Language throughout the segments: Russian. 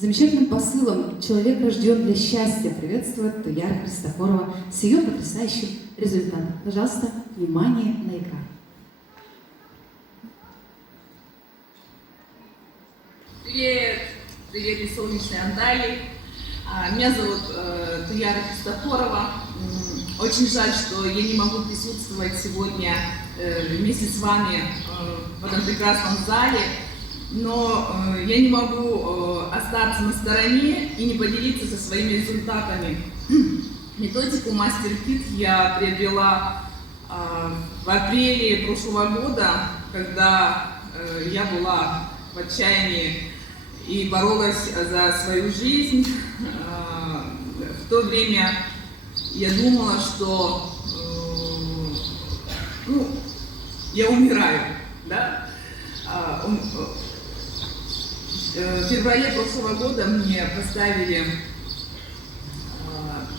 Замечательным посылом «Человек рожден для счастья» приветствует Туяра Христофорова с ее потрясающим результатом. Пожалуйста, внимание на экран. Привет! Привет из солнечной Анталии. Меня зовут Туяра Христофорова. Очень жаль, что я не могу присутствовать сегодня вместе с вами в этом прекрасном зале, но я не могу остаться на стороне и не поделиться со своими результатами. Методику MasterKit я приобрела в апреле прошлого года, когда я была в отчаянии и боролась за свою жизнь. В то время я думала, что я умираю. Да? В феврале прошлого года мне поставили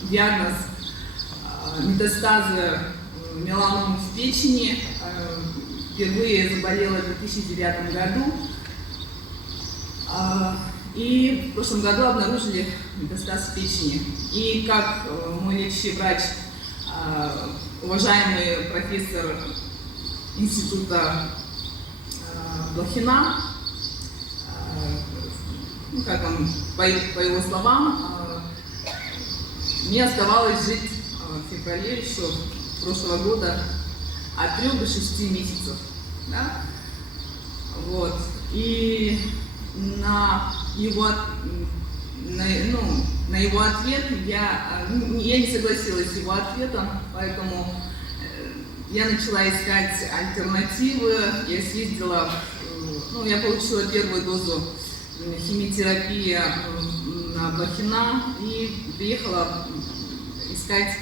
диагноз метастазы меланомы в печени. Впервые я заболела в 2009 году. И в прошлом году обнаружили метастаз в печени. И как мой лечащий врач, уважаемый профессор института Блохина, как он, по его словам, мне оставалось жить в феврале еще прошлого года от 3 до 6 месяцев. Да? Вот. И на его ответ я не согласилась с его ответом, поэтому я начала искать альтернативы. Я съездила, я получила первую дозу химиотерапии на Блохина и приехала искать,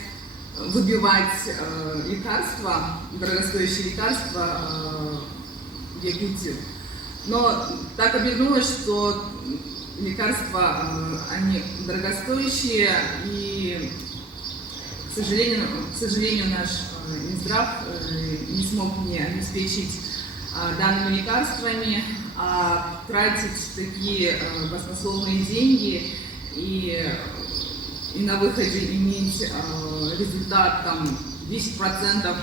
выбивать лекарства, дорогостоящие лекарства в Якутии. Но так обернулось, что лекарства, они дорогостоящие, и, к сожалению, наш Минздрав не смог мне обеспечить данными лекарствами, а тратить такие баснословные деньги и на выходе иметь результат там 10%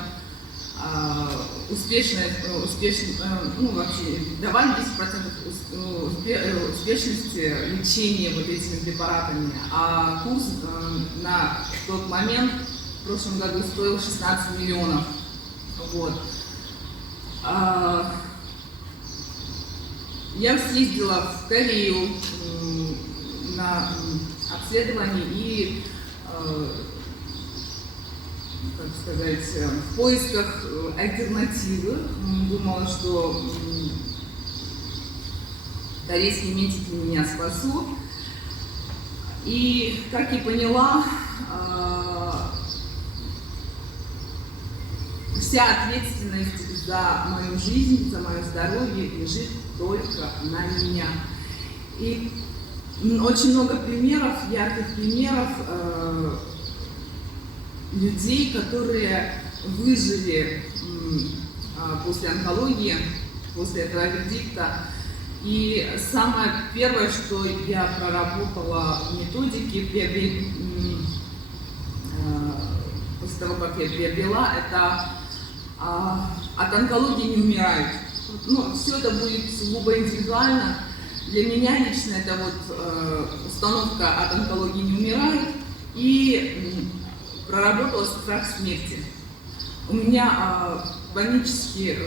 вообще давали 10% успешности лечения вот этими препаратами, а курс на тот момент в прошлом году стоил 16 миллионов. Вот. Я съездила в Корею на обследование и, в поисках альтернативы. Думала, что корейские медики меня спасут. И, как я поняла, вся ответственность за мою жизнь, за мое здоровье лежит только на меня. И очень много примеров, ярких примеров людей, которые выжили после онкологии, после этого вердикта. И самое первое, что я проработала в методике, после того, как я приобрела, это от онкологии не умирают. Все это будет сугубо индивидуально. Для меня лично это установка «от онкологии не умирают», и проработала страх смерти. У меня паническая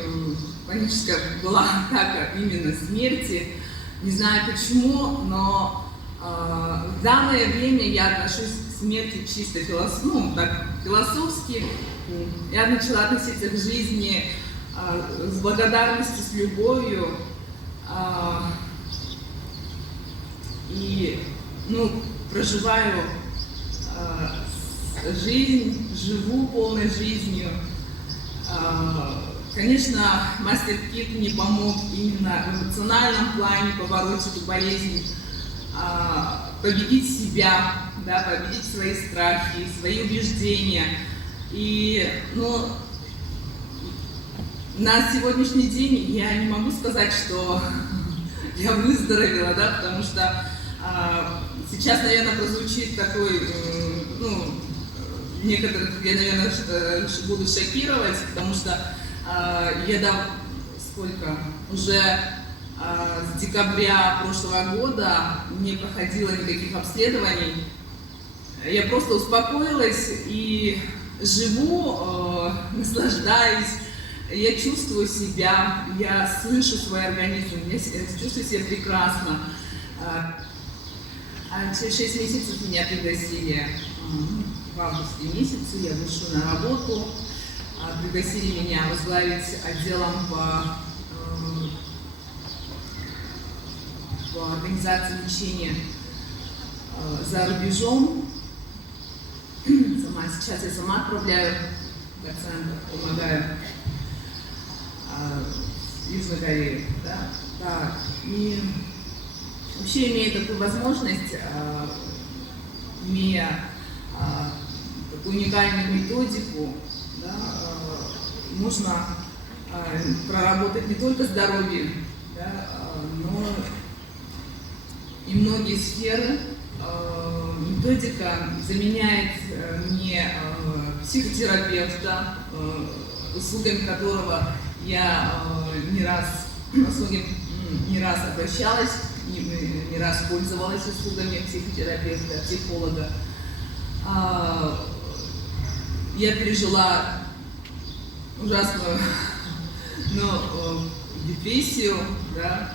была атака именно смерти. Не знаю почему, но в данное время я отношусь к смерти чисто философски. Я начала относиться к жизни с благодарностью, с любовью. И проживаю жизнь, живу полной жизнью. Конечно, MasterKit мне помог именно в эмоциональном плане побороть эту болезнь, победить себя, да, победить свои страхи, свои убеждения. И на сегодняшний день я не могу сказать, что я выздоровела, да, потому что Сейчас, наверное, прозвучит такой, ну, некоторых я, наверное, буду шокировать, потому что я сколько? Уже с декабря прошлого года не проходила никаких обследований. Я просто успокоилась и живу, наслаждаюсь. Я чувствую себя, я слышу свой организм, я чувствую себя прекрасно. Через 6 месяцев меня пригласили, в августе месяце я вышла на работу, пригласили меня возглавить отделом по организации лечения за рубежом. Сейчас я сама отправляю пациентов, помогаю в Южной Корее. Да? Так. И вообще, имея такую возможность, имея такую уникальную методику, да, можно проработать не только здоровье, да, но и многие сферы. Методика заменяет мне психотерапевта, услугами которого я не раз обращалась, не раз пользовалась услугами психотерапевта, психолога. Я пережила ужасную депрессию, да,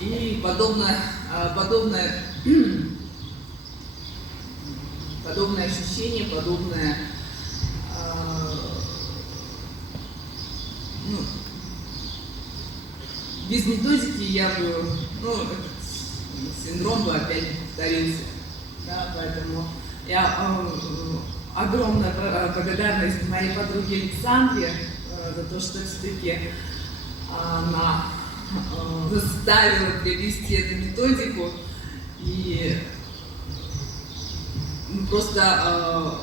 и подобное ощущение, без методики я бы, этот синдром бы опять повторился. Да, поэтому я огромная благодарность моей подруге Александре за то, что все-таки она заставила приобрести эту методику. И просто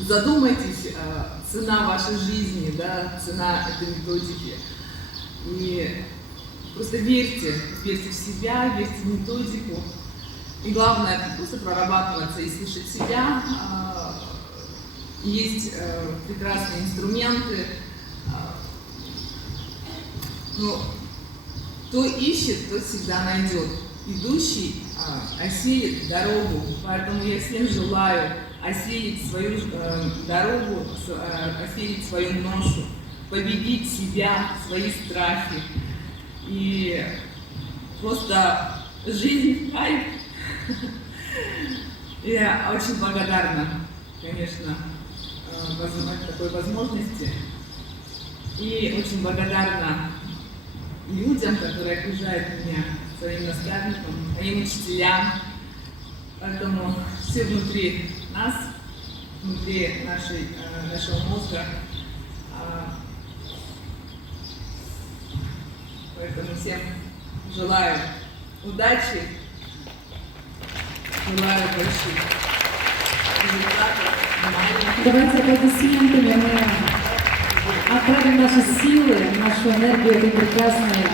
задумайтесь, цена вашей жизни, да, цена этой методики. И просто верьте в себя, верьте в методику. И главное, просто прорабатываться и слышать себя. Есть прекрасные инструменты. Кто ищет, тот всегда найдет. Идущий осилит дорогу. Поэтому я всем желаю осилить свою дорогу, осилить свою ношу, победить себя, свои страхи. И просто жизнь в кайф. Я очень благодарна, конечно, такой возможности. И очень благодарна людям, которые окружают меня, своим наставникам, моим учителям. Поэтому все внутри нас, внутри нашего мозга. Поэтому всем желаю удачи, желаю больших результатов. Давайте аплодисментами мы отправим наши силы, нашу энергию этой прекрасной